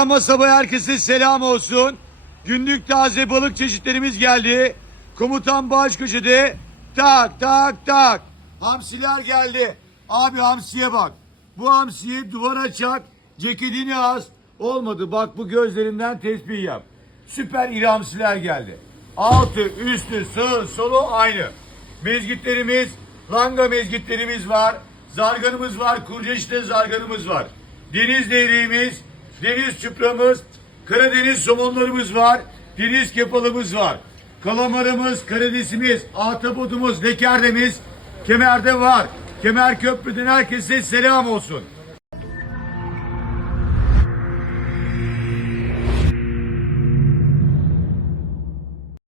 Ama sabah herkese selam olsun. Günlük taze balık çeşitlerimiz geldi. Komutan baş. Tak tak tak. Hamsiler geldi. Abi hamsiye bak. Bu hamsiyi duvara çak. Ceketini az. Olmadı bak bu gözlerinden tespih yap. Süper iri hamsiler geldi. Altı, üstü, sağı, solu aynı. Mezgitlerimiz, langa mezgitlerimiz var. Zarganımız var, kurceşte zarganımız var. Deniz devreğimiz, deniz çupramız, Karadeniz somonlarımız var. Deniz kepalımız var. Kalamarımız, karidesimiz, ahtapotumuz, lekerdemiz kemerde var. Kemer köprüden herkese selam olsun.